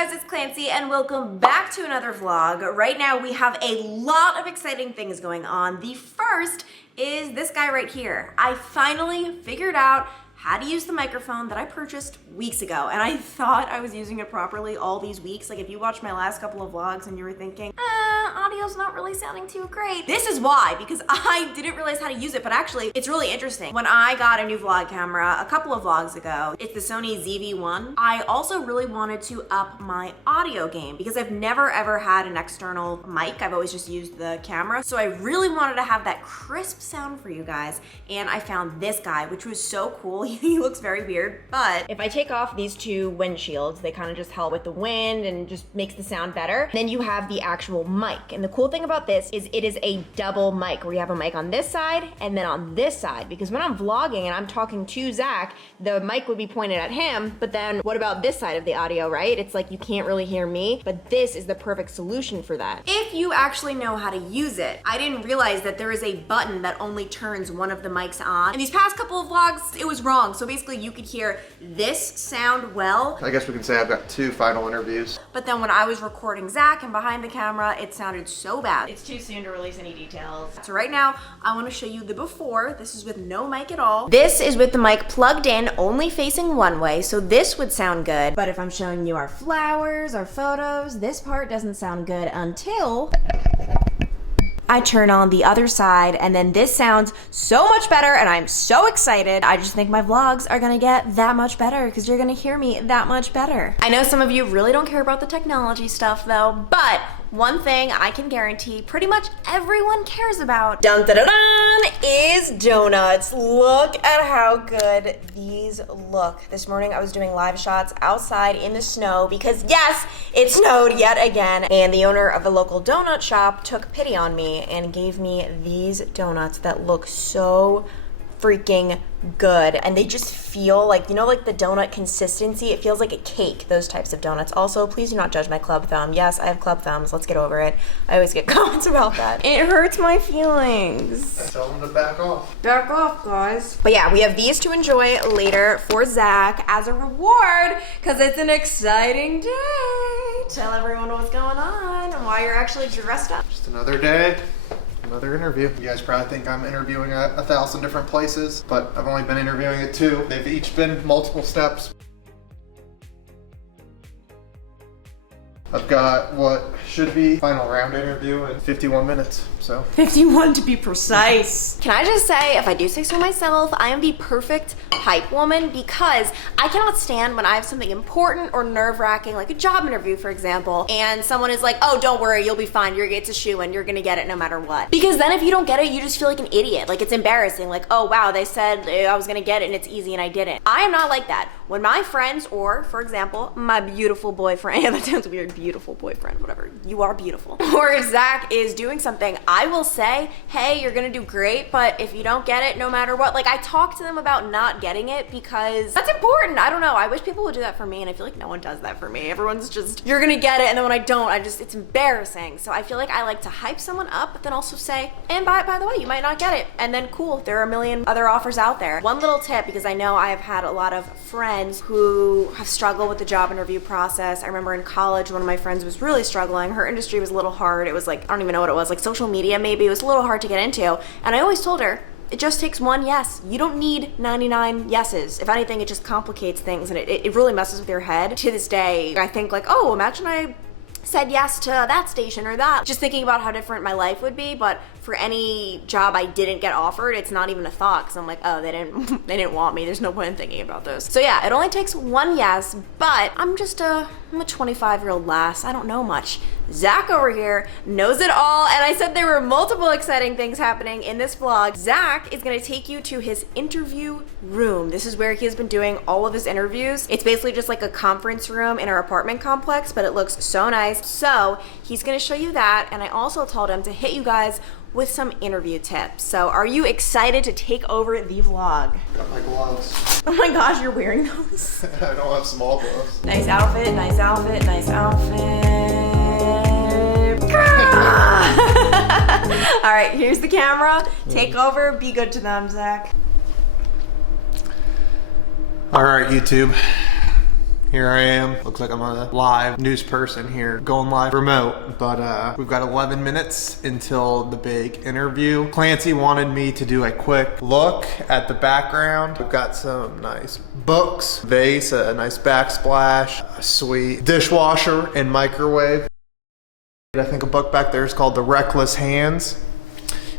guys, it's Clancy and welcome back to another vlog. Right now we have a lot of exciting things going on. The first is this guy right here. I finally figured out how to use the microphone that I purchased weeks ago, and I thought I was using it properly all these weeks. Like if you watched my last couple of vlogs and you were thinking, audio's not really sounding too great. This is why, because I didn't realize how to use it, but actually it's really interesting. When I got a new vlog camera a couple of vlogs ago, it's the Sony ZV-1, I also really wanted to up my audio game because I've never ever had an external mic. I've always just used the camera. So I really wanted to have that crisp sound for you guys, and I found this guy, which was so cool. He looks very weird, but if I take off these two windshields, they kind of just help with the wind and just makes the sound better. Then you have the actual mic. And the cool thing about this is it is a double mic where you have a mic on this side and then on this side. Because when I'm vlogging and I'm talking to Zach, the mic would be pointed at him, but then what about this side of the audio, right? It's like you can't really hear me, but this is the perfect solution for that. If you actually know how to use it, I didn't realize that there is a button that only turns one of the mics on. In these past couple of vlogs, it was wrong. So basically you could hear this sound well. I guess we can say I've got two final interviews. But then when I was recording Zach and behind the camera, it sounded so bad. It's too soon to release any details. So right now, I want to show you the before. This is with no mic at all. This is with the mic plugged in, only facing one way, so this would sound good. But if I'm showing you our flowers, our photos, this part doesn't sound good until I turn on the other side, and then this sounds so much better, and I'm so excited. I just think my vlogs are gonna get that much better because you're gonna hear me that much better. I know some of you really don't care about the technology stuff though, but one thing I can guarantee pretty much everyone cares about, dun dun dun dun, is donuts. Look at how good these look. This morning I was doing live shots outside in the snow because yes, it snowed yet again, and the owner of the local donut shop took pity on me and gave me these donuts that look so freaking good, and they just feel like, you know, like the donut consistency, it feels like a cake, those types of donuts. Also, please do not judge my club thumb. Yes, I have club thumbs, let's get over it. I always get comments about that. It hurts my feelings. Tell them to back off. Back off, guys. But yeah, we have these to enjoy later for Zach as a reward, because it's an exciting day. Tell everyone what's going on and why you're actually dressed up. Just another day. Another interview. You guys probably think I'm interviewing at 1,000 different places, but I've only been interviewing at 2. They've each been multiple steps. I've got what should be final round interview in 51 minutes, so. 51 to be precise. Can I just say, if I do say so myself, I am the perfect hype woman because I cannot stand when I have something important or nerve-wracking, like a job interview, for example, and someone is like, oh, don't worry, you'll be fine, it's a shoo-in, you're gonna get it no matter what. Because then if you don't get it, you just feel like an idiot. Like it's embarrassing, like, oh wow, they said I was gonna get it and it's easy and I didn't. I am not like that. When my friends, or for example, my beautiful boyfriend, yeah, that sounds weird, beautiful boyfriend, whatever, you are beautiful. Or if Zach is doing something, I will say, hey, you're gonna do great, but if you don't get it, no matter what, like I talk to them about not getting it because that's important. I don't know, I wish people would do that for me, and I feel like no one does that for me. Everyone's just, you're gonna get it, and then when I don't, it's embarrassing. So I feel like I like to hype someone up, but then also say, and by the way, you might not get it, and then cool, there are a million other offers out there. One little tip, because I know I have had a lot of friends who have struggled with the job interview process. I remember in college, one of my friends was really struggling. Her industry was a little hard. It was like, I don't even know what it was, like social media maybe. It was a little hard to get into. And I always told her, it just takes one yes. You don't need 99 yeses. If anything, it just complicates things and it really messes with your head. To this day, I think like, oh, imagine I said yes to that station or that. Just thinking about how different my life would be, but for any job I didn't get offered, it's not even a thought, because I'm like, oh, they didn't want me. There's no point in thinking about those. So yeah, it only takes one yes, but I'm a 25-year-old lass. I don't know much. Zach over here knows it all, and I said there were multiple exciting things happening in this vlog. Zach is gonna take you to his interview room. This is where he has been doing all of his interviews. It's basically just like a conference room in our apartment complex, but it looks so nice. So he's gonna show you that, and I also told him to hit you guys with some interview tips. So are you excited to take over the vlog? Got my gloves. Oh my gosh, you're wearing those. I don't have small gloves. Nice outfit, nice outfit, nice outfit. All right, here's the camera. Take over, be good to them, Zach. All right, YouTube. Here I am. Looks like I'm a live news person here, going live remote. But we've got 11 minutes until the big interview. Clancy wanted me to do a quick look at the background. We've got some nice books, vase, a nice backsplash, a sweet dishwasher and microwave. I think a book back there is called The Reckless Hands.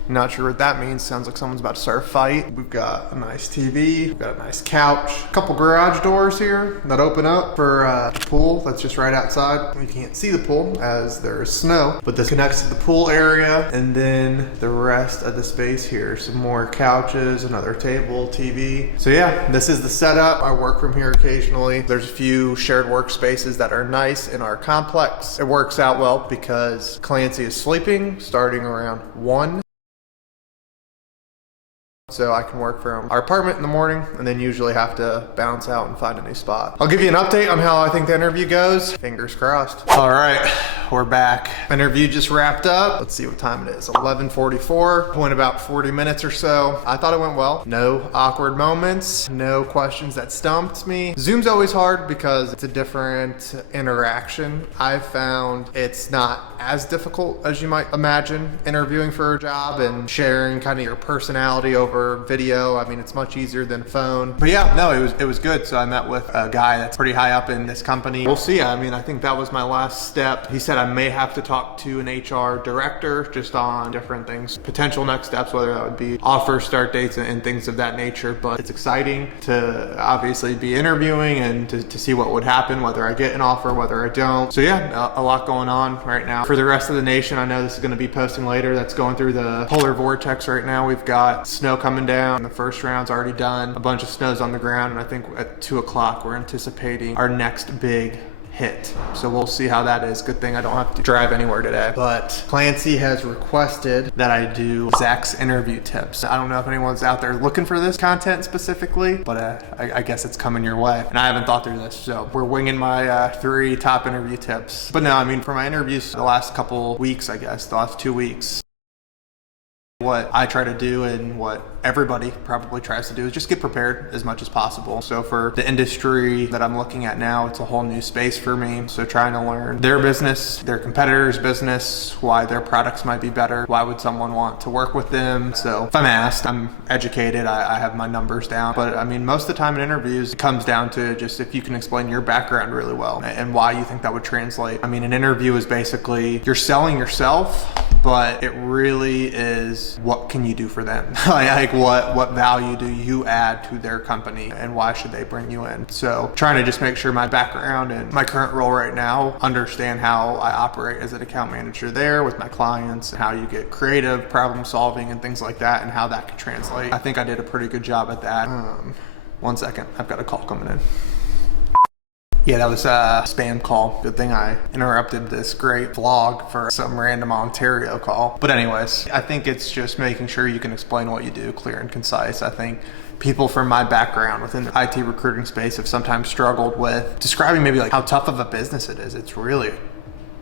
Not sure what that means. Sounds like someone's about to start a fight. We've got a nice TV. We've got a nice couch. A couple garage doors here that open up for a pool that's just right outside. We can't see the pool as there's snow, but this connects to the pool area. And then the rest of the space here, some more couches, another table, TV. So yeah, this is the setup. I work from here occasionally. There's a few shared workspaces that are nice in our complex. It works out well because Clancy is sleeping starting around 1. So I can work from our apartment in the morning and then usually have to bounce out and find a new spot. I'll give you an update on how I think the interview goes. Fingers crossed. All right, we're back. Interview just wrapped up. Let's see what time it is. 11:44. Went about 40 minutes or so. I thought it went well. No awkward moments. No questions that stumped me. Zoom's always hard because it's a different interaction. I've found it's not as difficult as you might imagine interviewing for a job and sharing kind of your personality over video. I mean, it's much easier than phone. But yeah, no, it was good. So I met with a guy that's pretty high up in this company. We'll see. I mean, I think that was my last step. He said I may have to talk to an HR director just on different things, potential next steps, whether that would be offer, start dates, and things of that nature. But it's exciting to obviously be interviewing and to see what would happen, whether I get an offer, whether I don't. So yeah, a lot going on right now. For the rest of the nation, I know this is going to be posting later. That's going through the polar vortex right now. We've got snow coming down. The first round's already done. A bunch of snow's on the ground, and I think at 2 o'clock we're anticipating our next big hit. So we'll see how that is. Good thing I don't have to drive anywhere today. But Clancy has requested that I do Zach's interview tips. I don't know if anyone's out there looking for this content specifically, but I guess it's coming your way. And I haven't thought through this, so we're winging my 3 top interview tips. But no, I mean, for my interviews the last couple weeks, I guess, the last 2 weeks, what I try to do and what everybody probably tries to do is just get prepared as much as possible. So for the industry that I'm looking at now, it's a whole new space for me. So trying to learn their business, their competitors' business, why their products might be better, why would someone want to work with them. So if I'm asked, I'm educated, I have my numbers down. But I mean, most of the time in interviews, it comes down to just if you can explain your background really well and why you think that would translate. I mean, an interview is basically you're selling yourself, but it really is what can you do for them? Like what value do you add to their company and why should they bring you in? So trying to just make sure my background and my current role right now, understand how I operate as an account manager there with my clients, how you get creative, problem solving and things like that, and how that can translate. I think I did a pretty good job at that. 1 second, I've got a call coming in. Yeah, that was a spam call. Good thing I interrupted this great vlog for some random Ontario call. But anyways, I think it's just making sure you can explain what you do clear and concise. I think people from my background within the IT recruiting space have sometimes struggled with describing maybe like how tough of a business it is. It's really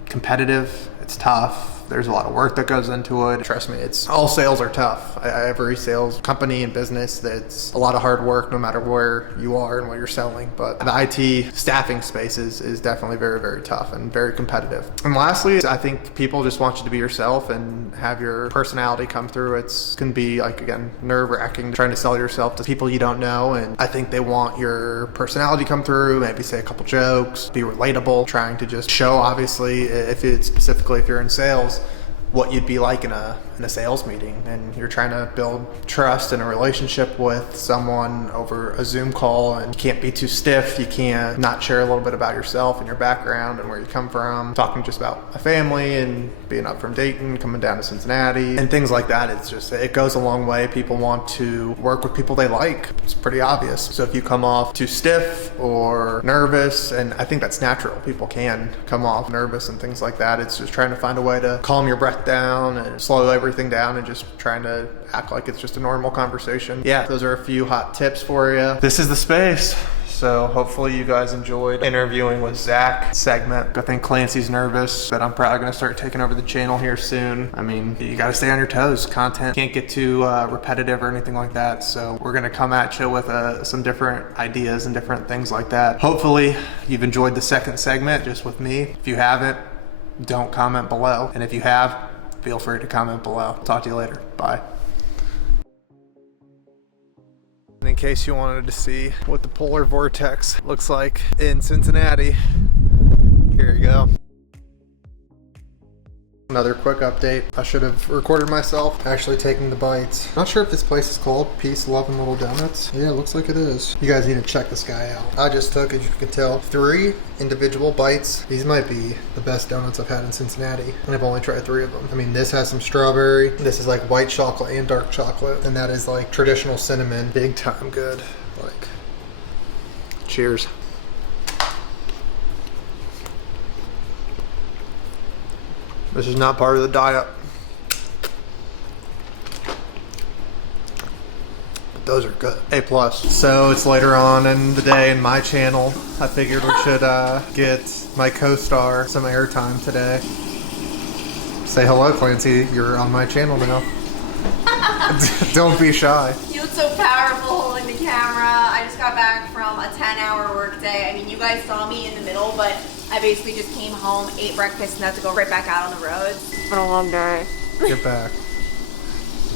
competitive. It's tough. There's a lot of work that goes into it. Trust me, all sales are tough. Every sales company and business, that's a lot of hard work no matter where you are and what you're selling. But the IT staffing space is definitely very, very tough and very competitive. And lastly, I think people just want you to be yourself and have your personality come through. It can be like, again, nerve-wracking trying to sell yourself to people you don't know. And I think they want your personality come through, maybe say a couple jokes, be relatable, trying to just show, obviously, if you're in sales, what you'd be like in a sales meeting, and you're trying to build trust and a relationship with someone over a Zoom call, and you can't be too stiff. You can't not share a little bit about yourself and your background and where you come from, talking just about a family and being up from Dayton, coming down to Cincinnati and things like that. It goes a long way. People want to work with people they like. It's pretty obvious. So if you come off too stiff or nervous, and I think that's natural, people can come off nervous and things like that. It's just trying to find a way to calm your breath down and slow everything down and just trying to act like it's just a normal conversation. Yeah, those are a few hot tips for you. This is the space. So hopefully you guys enjoyed interviewing with Zach segment. I think Clancy's nervous, but I'm probably gonna start taking over the channel here soon. I mean, you gotta stay on your toes. Content can't get too repetitive or anything like that. So we're gonna come at you with some different ideas and different things like that. Hopefully you've enjoyed the second segment just with me. If you haven't, don't comment below. And if you have, feel free to comment below. Talk to you later. Bye. In case you wanted to see what the polar vortex looks like in Cincinnati, here you go. Another quick update. I should have recorded myself actually taking the bites. Not sure if this place is called Peace, Love, and Little Donuts. Yeah, it looks like it is. You guys need to check this guy out. I just took, as you can tell, 3 individual bites. These might be the best donuts I've had in Cincinnati, and I've only tried 3 of them. I mean, this has some strawberry. This is like white chocolate and dark chocolate, and that is like traditional cinnamon. Big time good. Like, cheers. This is not part of the diet. But those are good. A+. So it's later on in the day in my channel. I figured we should get my co-star some airtime today. Say hello, Clancy. You're on my channel now. Don't be shy. You look so powerful holding the camera. I just got back from a 10-hour work day. I mean, you guys saw me in the middle, but I basically just came home, ate breakfast, and had to go right back out on the road. It's been a long day. Get back.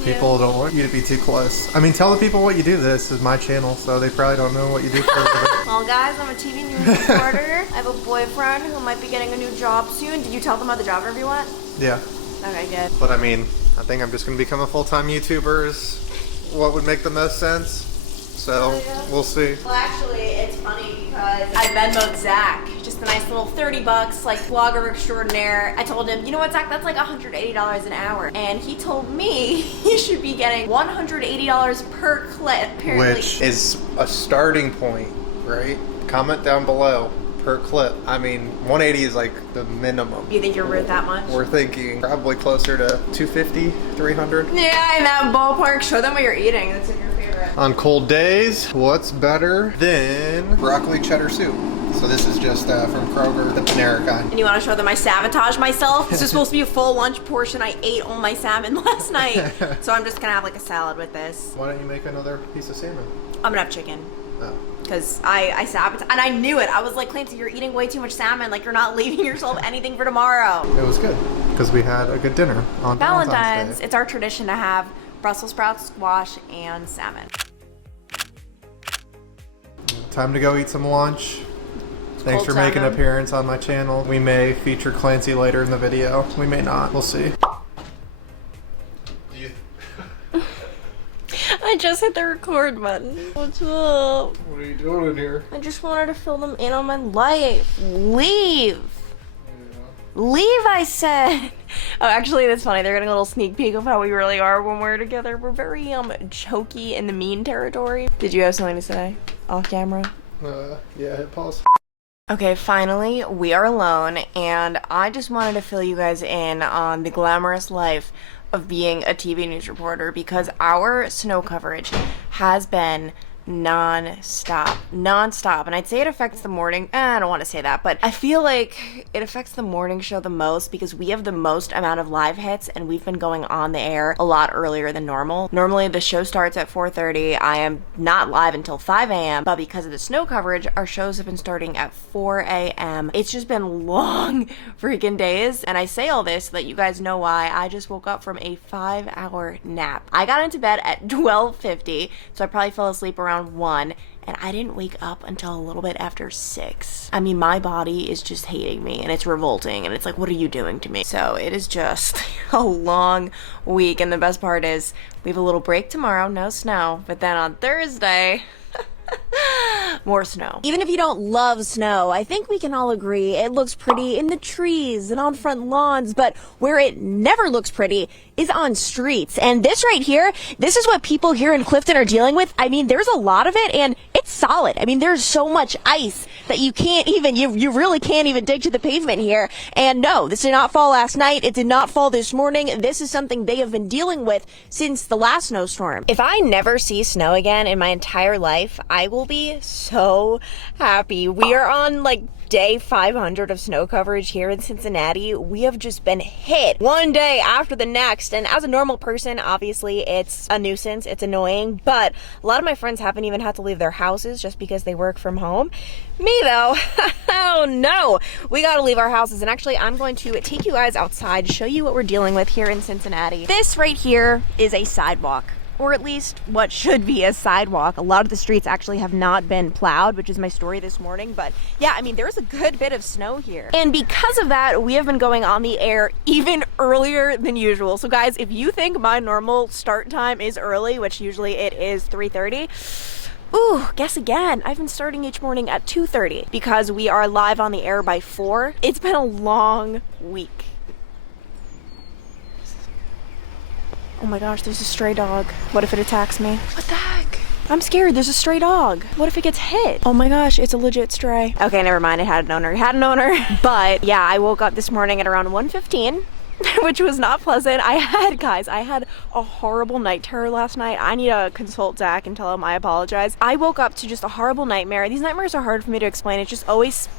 People don't want you to be too close. I mean, tell the people what you do. This is my channel, so they probably don't know what you do for a living. Well, guys, I'm a TV news reporter. I have a boyfriend who might be getting a new job soon. Did you tell them how the job interview went? Yeah. Okay, good. But I mean, I think I'm just going to become a full-time YouTuber is what would make the most sense. So, we'll see. Well, actually, it's funny because I Venmo'd Zach just a nice little $30, like vlogger extraordinaire. I told him, you know what, Zach, that's like $180 an hour. And he told me he should be getting $180 per clip, apparently. Which is a starting point, right? Comment down below. Per clip. I mean, 180 is like the minimum. You think you're worth that much? We're thinking probably closer to 250, 300. Yeah, in that ballpark. Show them what you're eating. That's like your favorite. On cold days, what's better than broccoli cheddar soup? So this is just from Kroger, the Panera kind. And you want to show them I sabotage myself? This is supposed to be a full lunch portion. I ate all my salmon last night. So I'm just going to have like a salad with this. Why don't you make another piece of salmon? I'm going to have chicken. Oh. Because I sabotage, and I knew it. I was like, Clancy, you're eating way too much salmon. Like, you're not leaving yourself anything for tomorrow. It was good because we had a good dinner on Valentine's Day. It's our tradition to have Brussels sprouts, squash, and salmon. Time to go eat some lunch. Thanks for making an appearance on my channel. We may feature Clancy later in the video. We may not. We'll see. I just hit the record button. What's up? What are you doing in here? I just wanted to fill them in on my life. Leave. Yeah. Leave, I said. Oh, actually, that's funny. They're getting a little sneak peek of how we really are when we're together. We're very jokey in the mean territory. Did you have something to say off camera? Yeah, hit pause. Okay, finally, we are alone, and I just wanted to fill you guys in on the glamorous life of being a TV news reporter because our snow coverage has been non-stop, and I'd say it affects the morning, I don't want to say that, but I feel like it affects the morning show the most because we have the most amount of live hits and we've been going on the air a lot earlier than normal. Normally the show starts at 4:30. I am not live until 5 a.m. but because of the snow coverage, our shows have been starting at 4 a.m. It's just been long freaking days, and I say all this so that you guys know why. I just woke up from a 5-hour nap. I got into bed at 12:50, so I probably fell asleep around 1, and I didn't wake up until a little bit after 6. I mean, my body is just hating me, and it's revolting, and it's like, what are you doing to me? So it is just a long week, and the best part is we have a little break tomorrow, no snow, but then on Thursday more snow. Even if you don't love snow, I think we can all agree it looks pretty in the trees and on front lawns, but where it never looks pretty is on streets. And this right here, this is what people here in Clifton are dealing with. I mean, there's a lot of it and it's solid. I mean, there's so much ice that you can't even, you really can't even dig to the pavement here. And no, this did not fall last night. It did not fall this morning. This is something they have been dealing with since the last snowstorm. If I never see snow again in my entire life, I will be so happy. We are on like day 500 of snow coverage here in Cincinnati. We have just been hit one day after the next. And as a normal person, obviously it's a nuisance, it's annoying, but a lot of my friends haven't even had to leave their houses just because they work from home. Me though, oh no, we gotta leave our houses. And actually I'm going to take you guys outside, show you what we're dealing with here in Cincinnati. This right here is a sidewalk, or at least what should be a sidewalk. A lot of the streets actually have not been plowed, which is my story this morning. But yeah, I mean, there's a good bit of snow here. And because of that, we have been going on the air even earlier than usual. So guys, if you think my normal start time is early, which usually it is 3:30, ooh, guess again. I've been starting each morning at 2:30 because we are live on the air by 4. It's been a long week. Oh my gosh, there's a stray dog. What if it attacks me? What the heck? I'm scared. There's a stray dog. What if it gets hit? Oh my gosh, it's a legit stray. Okay, never mind. It had an owner. It had an owner. But yeah, I woke up this morning at around 1:15, which was not pleasant. I had a horrible night terror last night. I need to consult Zach and tell him I apologize. I woke up to just a horrible nightmare. These nightmares are hard for me to explain. It's just always,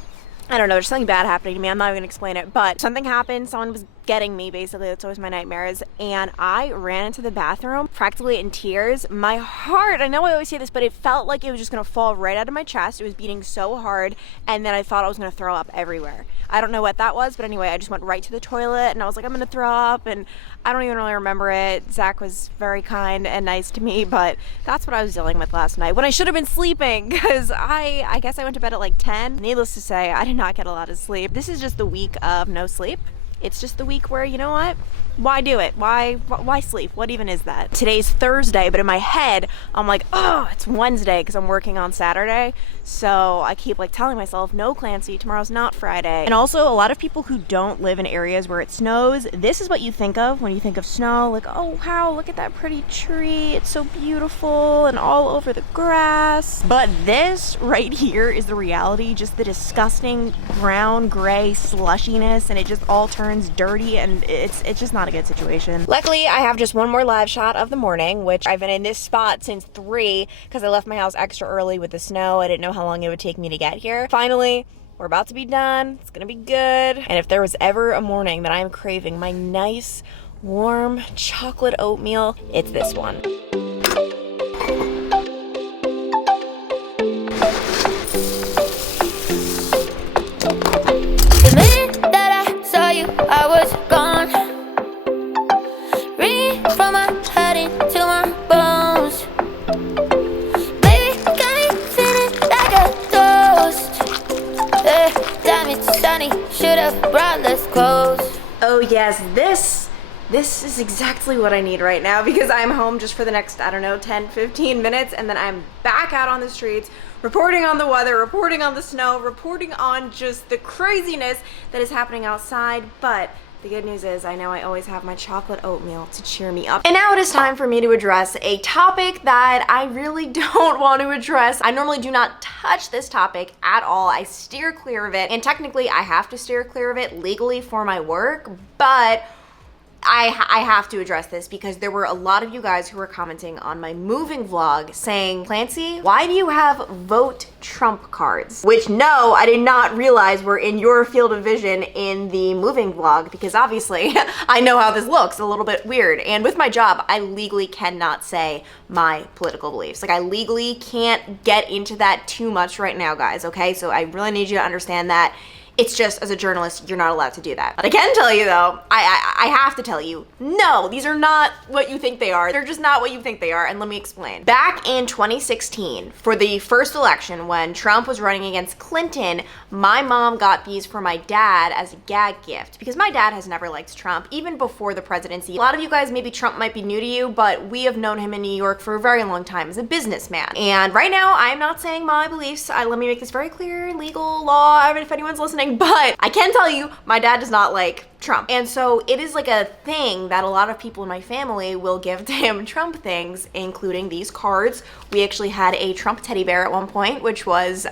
I don't know, there's something bad happening to me. I'm not even gonna explain it, but something happened. Someone was getting me, basically. That's always my nightmares. And I ran into the bathroom practically in tears. My heart, I know I always say this, but it felt like it was just gonna fall right out of my chest. It was beating so hard, and then I thought I was gonna throw up everywhere. I don't know what that was, but anyway, I just went right to the toilet and I was like, I'm gonna throw up, and I don't even really remember it. Zach was very kind and nice to me, but that's what I was dealing with last night when I should have been sleeping, because I guess I went to bed at like 10. Needless to say, I did not get a lot of sleep. This is just the week of no sleep. It's just the week where, you know what? Why do it? Why sleep? What even is that? Today's Thursday, but in my head, I'm like, oh, it's Wednesday because I'm working on Saturday. So I keep like telling myself, no, Clancy, tomorrow's not Friday. And also, a lot of people who don't live in areas where it snows, this is what you think of when you think of snow. Like, oh, wow, look at that pretty tree. It's so beautiful and all over the grass. But this right here is the reality, just the disgusting brown, gray slushiness, and it just all turns dirty, and it's just not a good situation. Luckily, I have just one more live shot of the morning, which I've been in this spot since 3 because I left my house extra early with the snow. I didn't know how long it would take me to get here. Finally, we're about to be done. It's gonna be good. And if there was ever a morning that I'm craving my nice, warm chocolate oatmeal, it's this one. The minute that I saw you, I was gone. Ringing from my head into my bones. Baby, got me feeling like a ghost. Damn, it's sunny, should've brought less clothes. Oh yes, this is exactly what I need right now, because I'm home just for the next, I don't know, 10, 15 minutes, and then I'm back out on the streets, reporting on the weather, reporting on the snow, reporting on just the craziness that is happening outside. But the good news is I know I always have my chocolate oatmeal to cheer me up. And now it is time for me to address a topic that I really don't want to address. I normally do not touch this topic at all. I steer clear of it, and technically I have to steer clear of it legally for my work, but I have to address this because there were a lot of you guys who were commenting on my moving vlog saying, Clancy, why do you have vote Trump cards? Which, no, I did not realize were in your field of vision in the moving vlog, because obviously I know how this looks, a little bit weird. And with my job, I legally cannot say my political beliefs. Like, I legally can't get into that too much right now, guys, okay? So I really need you to understand that. It's just, as a journalist, you're not allowed to do that. But I can tell you though, I have to tell you, no, these are not what you think they are. They're just not what you think they are, and let me explain. Back in 2016, for the first election when Trump was running against Clinton, my mom got these for my dad as a gag gift, because my dad has never liked Trump, even before the presidency. A lot of you guys, maybe Trump might be new to you, but we have known him in New York for a very long time as a businessman. And right now, I'm not saying my beliefs. Let me make this very clear, legal, law, if anyone's listening, but I can tell you, my dad does not like Trump. And so it is like a thing that a lot of people in my family will give to him Trump things, including these cards. We actually had a Trump teddy bear at one point, which was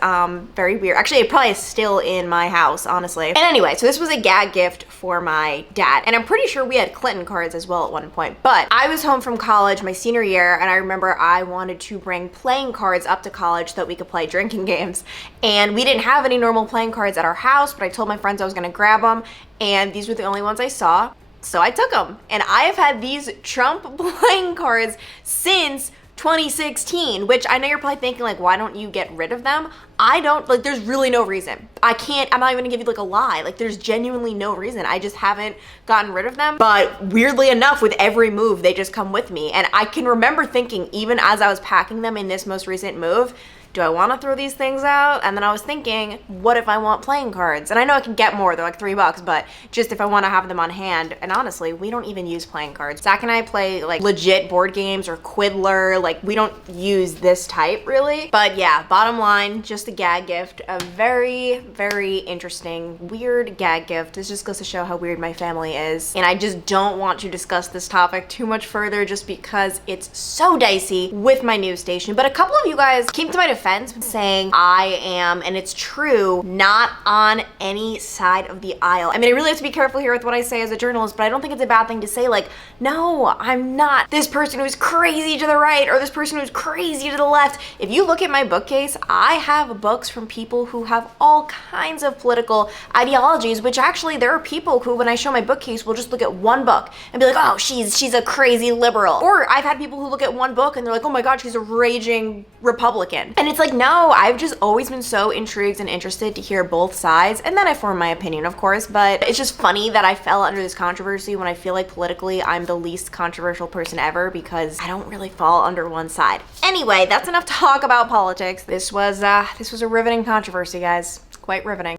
very weird. Actually, it probably is still in my house, honestly. And anyway, so this was a gag gift for my dad. And I'm pretty sure we had Clinton cards as well at one point. But I was home from college my senior year, and I remember I wanted to bring playing cards up to college so that we could play drinking games. And we didn't have any normal playing cards at our house, but I told my friends I was gonna grab them, and these were the only ones I saw, so I took them. And I have had these Trump playing cards since 2016, which I know you're probably thinking like, why don't you get rid of them? I don't, like, there's really no reason. I'm not even gonna give you like a lie. Like, there's genuinely no reason. I just haven't gotten rid of them. But weirdly enough, with every move, they just come with me. And I can remember thinking, even as I was packing them in this most recent move, do I want to throw these things out? And then I was thinking, what if I want playing cards? And I know I can get more, they're like $3, but just if I want to have them on hand. And honestly, we don't even use playing cards. Zach and I play like legit board games or Quiddler. Like, we don't use this type really. But yeah, bottom line, just a gag gift. A very, very interesting, weird gag gift. This just goes to show how weird my family is. And I just don't want to discuss this topic too much further just because it's so dicey with my news station. But a couple of you guys came to my defense saying I am, and it's true, not on any side of the aisle. I mean, I really have to be careful here with what I say as a journalist, but I don't think it's a bad thing to say like, no, I'm not this person who's crazy to the right or this person who's crazy to the left. If you look at my bookcase, I have books from people who have all kinds of political ideologies, which actually there are people who, when I show my bookcase, will just look at one book and be like, oh, she's a crazy liberal. Or I've had people who look at one book and they're like, oh my God, she's a raging Republican. And it's like, no, I've just always been so intrigued and interested to hear both sides, and then I form my opinion, of course. But it's just funny that I fell under this controversy when I feel like politically I'm the least controversial person ever, because I don't really fall under one side. Anyway, that's enough talk about politics. This was a riveting controversy, guys. Quite riveting.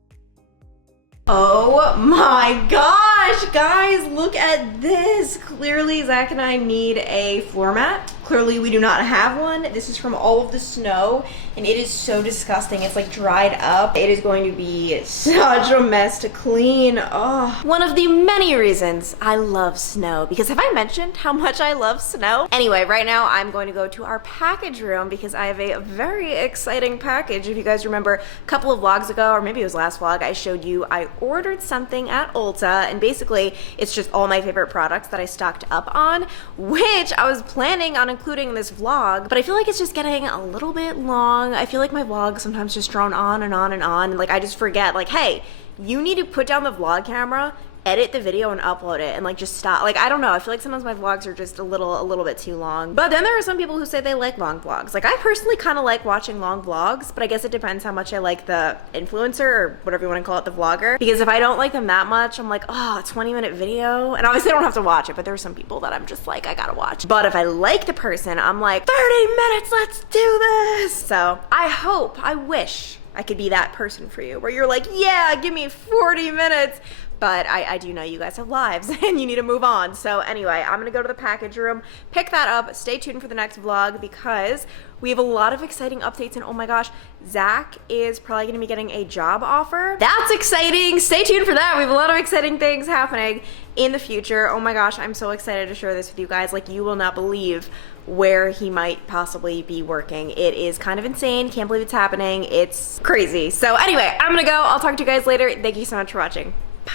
Oh my gosh, guys, look at this. Clearly, Zach and I need a floor mat. Clearly, we do not have one. This is from all of the snow, and it is so disgusting. It's like dried up. It is going to be such a mess to clean. Oh, one of the many reasons I love snow, because have I mentioned how much I love snow? Anyway, right now I'm going to go to our package room because I have a very exciting package. If you guys remember a couple of vlogs ago, or maybe it was last vlog, I showed you I ordered something at Ulta, and basically it's just all my favorite products that I stocked up on, which I was planning on including in this vlog, but I feel like it's just getting a little bit long. I feel like my vlogs sometimes just drone on and on and on, and like I just forget, like, hey, you need to put down the vlog camera, edit the video and upload it, and like just stop. Like, I don't know, I feel like sometimes my vlogs are just a little bit too long. But then there are some people who say they like long vlogs. Like, I personally kind of like watching long vlogs, but I guess it depends how much I like the influencer, or whatever you want to call it, the vlogger. Because if I don't like them that much, I'm like, oh, a 20-minute video. And obviously I don't have to watch it, but there are some people that I'm just like, I gotta watch. But if I like the person, I'm like, 30 minutes, let's do this. So I wish I could be that person for you, where you're like, yeah, give me 40 minutes. But I do know you guys have lives and you need to move on. So anyway, I'm gonna go to the package room, pick that up. Stay tuned for the next vlog because we have a lot of exciting updates, and oh my gosh, Zach is probably gonna be getting a job offer. That's exciting. Stay tuned for that. We have a lot of exciting things happening in the future. Oh my gosh, I'm so excited to share this with you guys. Like, you will not believe where he might possibly be working. It is kind of insane. Can't believe it's happening. It's crazy. So anyway, I'm gonna go. I'll talk to you guys later. Thank you so much for watching. Bye.